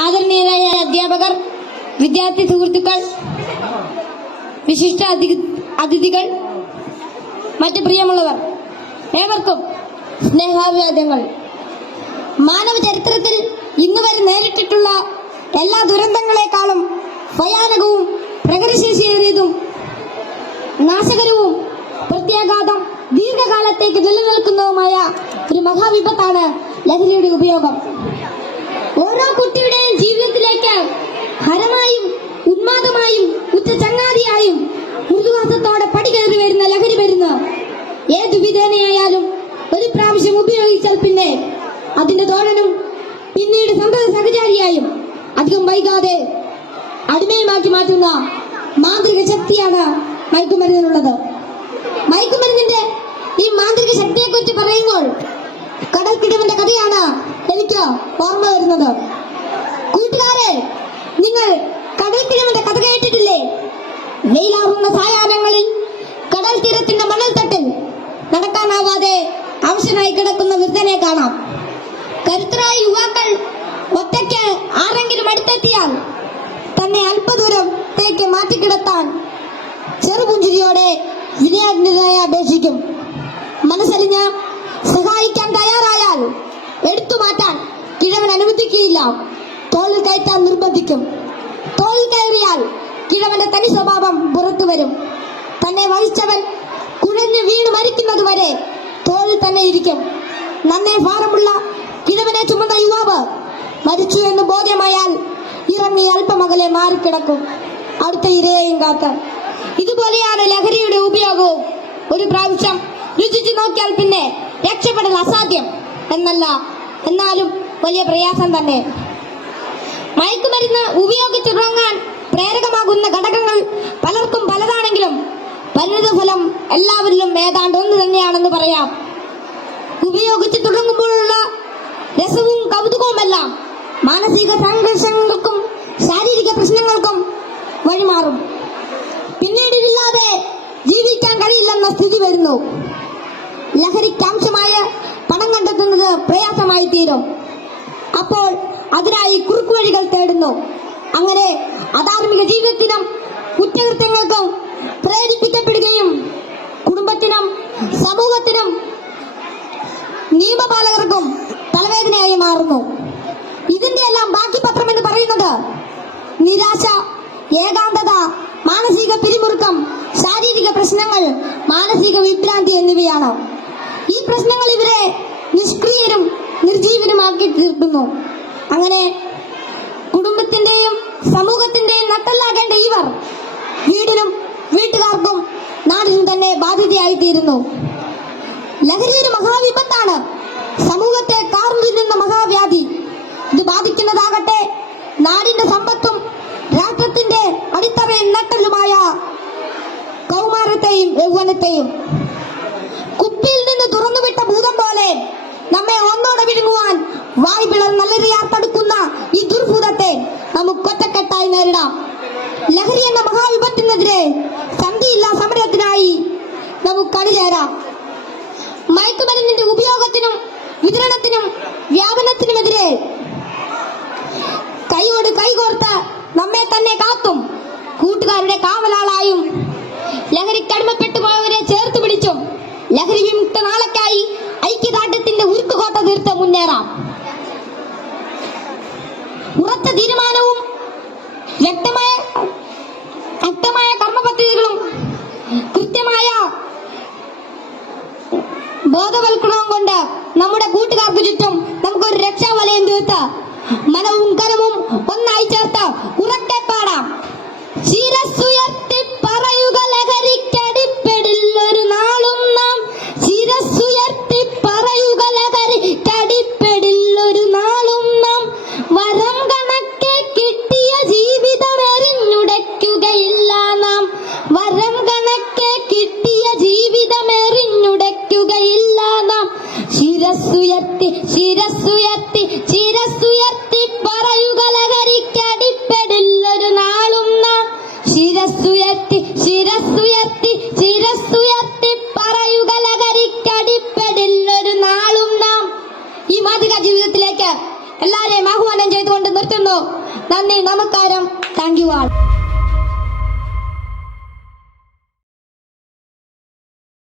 ആദരണീയരായ അധ്യാപകർ, വിദ്യാർത്ഥി സുഹൃത്തുക്കൾ, വിശിഷ്ട അതിഥികൾ, മറ്റ് പ്രിയമുള്ളവർ, ഏവർക്കും സ്നേഹാഭിവാദ്യങ്ങൾ. മാനവ ചരിത്രത്തിൽ ഇന്നുവരെ നേരിട്ടിട്ടുള്ള എല്ലാ ദുരന്തങ്ങളെക്കാളും ഭയാനകവും പ്രകൃതിശേഷിയേറിയതും നാശകരവും പ്രത്യാഘാതം ദീർഘകാലത്തേക്ക് നിലനിൽക്കുന്നതുമായ ഒരു മഹാവിപത്താണ് ലഹരിയുടെ ഉപയോഗം. ഓരോ കുട്ടിയുടെയും ജീവിതത്തിലേക്ക് ഹരമായും ഉന്മാദമായും ഉച്ച ചങ്ങാതിയായും മൃദുവാസത്തോടെ പടികയറി വരുന്ന ലഹരി മരുന്ന് ഏതു വിധേനയായാലും ഒരു പ്രാവശ്യം ഉപയോഗിച്ചാൽ പിന്നെ അതിന്റെ തോഴനും പിന്നീട് സന്തത സഹചാരിയായും അധികം വൈകാതെ അടിമയുമാക്കി മാറ്റുന്ന മാന്ത്രിക ശക്തിയാണ് മയക്കുമരുന്നിനുള്ളത്. മയക്കുമരുന്നിന്റെ ഈ മാന്ത്രിക ശക്തിയെക്കുറിച്ച് പറയുമ്പോൾ കടൽക്കിടവിന്റെ കഥയാണ് എനിക്ക് ഓർമ്മ വരുന്നത്. കൂട്ടുകാരെ, നിങ്ങൾ കടൽക്കിടവിന്റെ കഥ കേട്ടിട്ടില്ലേ? വെയിലാറുന്ന സായാഹ്നങ്ങളിൽ കടൽ തീരത്തിന്റെ മണൽത്തട്ടിൽ നടക്കാനാവാതെ അവശനായി കിടക്കുന്ന വൃദ്ധനെ കാണാം. കരുത്തരായ യുവാക്കൾ ഒറ്റയ്ക്ക് ആരെങ്കിലും അടുത്തെത്തിയാൽ തന്നെ അല്പദൂരത്തേക്ക് മാറ്റിക്കിടത്താൻ ചെറുപുഞ്ചിരിയോടെ വിനയാജ്ഞനായി അപേക്ഷിക്കും. മനസ്സലിഞ്ഞ് സഹായിക്കാൻ തയ്യാറായാൽ എടുത്തു മാറ്റാൻ കിഴവൻ അനുവദിക്കുകയില്ല. തോളിൽ കയറ്റാൻ നിർബന്ധിക്കും. തോളിൽ കയറിയാൽ കിഴവന്റെ തനി സ്വഭാവം പുറത്തു വരും. തന്നെ വഹിച്ചവൻ കുഴഞ്ഞു വീണ് മരിക്കുന്നത് വരെ തോളിൽ തന്നെ ഇരിക്കും. നന്നേ ഭാരമുള്ള കിഴവനെ ചുമന്ന യുവാവ് മരിച്ചു എന്ന് ബോധ്യമായാൽ ഇറങ്ങി അല്പമകലെ മാറിക്കിടക്കും, അടുത്ത ഇരയെയും കാത്ത്. ഇതുപോലെയാണ് ലഹരിയുടെ ഉപയോഗവും. ഒരു പ്രാവശ്യം രുചിച്ചു നോക്കിയാൽ പിന്നെ രക്ഷപ്പെടൽ അസാധ്യം എന്നല്ല, എന്നാലും വലിയ പ്രയാസം തന്നെ. മയക്കുമരുന്ന് ഉപയോഗിച്ചുറങ്ങാൻ പ്രേരകമാകുന്ന ഘടകങ്ങൾ പലർക്കും പലതാണെങ്കിലും പരിണിതഫലം എല്ലാവരിലും ഏതാണ്ട് ഒന്ന് തന്നെയാണെന്ന് പറയാം. ഉപയോഗിച്ച് തുടങ്ങുമ്പോഴുള്ള രസവും കൗതുകവുമെല്ലാം മാനസിക സംഘർഷങ്ങൾക്കും ശാരീരിക പ്രശ്നങ്ങൾക്കും വഴിമാറും. പിന്നീട് ഇതില്ലാതെ ജീവിക്കാൻ കഴിയില്ലെന്ന സ്ഥിതി വരുന്നു. ലഹരിക്കാംശമായ പണം കണ്ടെത്തുന്നത് പ്രയാസമായി തീരും. അപ്പോൾ അതിനായി കുറുക്കുവഴികൾ തേടുന്നു. അങ്ങനെ അധാർമിക ജീവിതത്തിനും കുറ്റകൃത്യങ്ങൾക്കും പ്രേരിപ്പിക്കപ്പെടുകയും കുടുംബത്തിനും സമൂഹത്തിനും നിയമപാലകർക്കും തലവേദനയായി മാറുന്നു. ഇതിന്റെ എല്ലാം ബാക്കി പത്രം എന്ന് പറയുന്നത് നിരാശ, ഏകാന്തത, മാനസിക പിരിമുറുക്കം, ശാരീരിക പ്രശ്നങ്ങൾ, മാനസിക വിഭ്രാന്തി എന്നിവയാണ്. ഈ പ്രശ്നങ്ങൾ ഇവരെ നിഷ്ക്രിയരും നിർജീവനുമാക്കി തീർക്കുന്നു. അങ്ങനെ കുടുംബത്തിന്റെയും സമൂഹത്തിന്റെയും നട്ടല്ലാകേണ്ട ഇവർ വീടിനും വീട്ടുകാർക്കും നാടിനും തന്നെ ബാധ്യതയായി തീരുന്നു. ലഹരി ഒരു മഹാവിപത്താണ്, സമൂഹത്തെ കാർന്നു തിന്നുന്ന മഹാവ്യാധി. ഇത് ബാധിക്കുന്നതാകട്ടെ നാടിന്റെ സമ്പത്തും രാഷ്ട്രത്തിന്റെ അടിത്തറയും നട്ടലുമായ കൗമാരത്തെയും യൗവനത്തെയും. കുപ്പിയിൽ നിന്ന് തുറന്നുവിട്ട ഭൂതം പോലെ നമ്മെ ഒന്നോടെ വിഴുങ്ങുവാൻ വായ് നല്ലറിയാത്തടുക്കുന്ന ഈ ദുർഭൂതത്തെ നമുക്ക് ഒറ്റക്കെട്ടായി നേരിടാം. ലഹരി എന്ന മഹാവിപത്തിനെതിരെ സന്ധിയില്ലാ സമരത്തിനായി നമുക്ക് അണിചേരാം. മയക്കുമരുന്നിന്റെ ഉപയോഗത്തിനും വിതരണത്തിനും വ്യാപനത്തിനുമെതിരെ കൈയോട് കൈകോർത്ത് നമ്മെ തന്നെ കാത്തും കൂട്ടുകാരുടെ കാവലാളായും ലഹരിക്കടിമപ്പെട്ടു പോയവരെ ചേർത്ത് പിടിച്ചും ലഹരി വിമുക്ത നാളേക്കായി ഐക്യദാർഢ്യത്തിന്റെ ഉരുക്കുകോട്ട തീർത്ത് മുന്നേറാം. ഉറച്ച തീരുമാനവും വ്യക്തമായ കർമ്മപദ്ധതികളും കൃത്യമായ ബോധവൽക്കരണവും കൊണ്ട് നമ്മുടെ കൂട്ടുകാർക്ക് ചുറ്റും നമുക്കൊരു രക്ഷാവലയം തീർത്ത് മനവും കരവും ഒന്നായി ചേർത്ത് ഉറക്കെ പാടാം. ശിരസ്സുയർത്തി പറയുക ലഹരിക്കടിപ്പെടില്ലൊരു നാളും നാം. ശിരസ്സുയർത്തി പറയുക ലഹരിക്കടിപ്പെടില്ലൊരു നാളും നാം. വരം കണക്കെ കിട്ടിയ ജീവിതം എറിഞ്ഞുടയ്ക്കുകയില്ല നാം. വരം കണക്കെ കിട്ടിയ ജീവിതം എറിഞ്ഞുടയ്ക്കുകയില്ല നാം. ശിരസ്സുയർത്തി ശിരസ്സുയർത്തി ശിരസ്സുയർത്തി പറയുക ലഹരിക്കടിപ്പെടില്ലൊരു നാളും നാം. ശിരസ്സുയർത്തി ശിരസ്സുയർത്തി ശിരസ്സുയർത്തി പറയുക ലഹരിക്കടിപ്പെടില്ലൊരു നാളും നാം. ഈ മാതൃകാ ജീവിതത്തിലേക്ക് എല്ലാവരെയും ആഹ്വാനം ചെയ്തുകൊണ്ട് നിർത്തുന്നു. നന്ദി, നമസ്കാരം. Thank you all.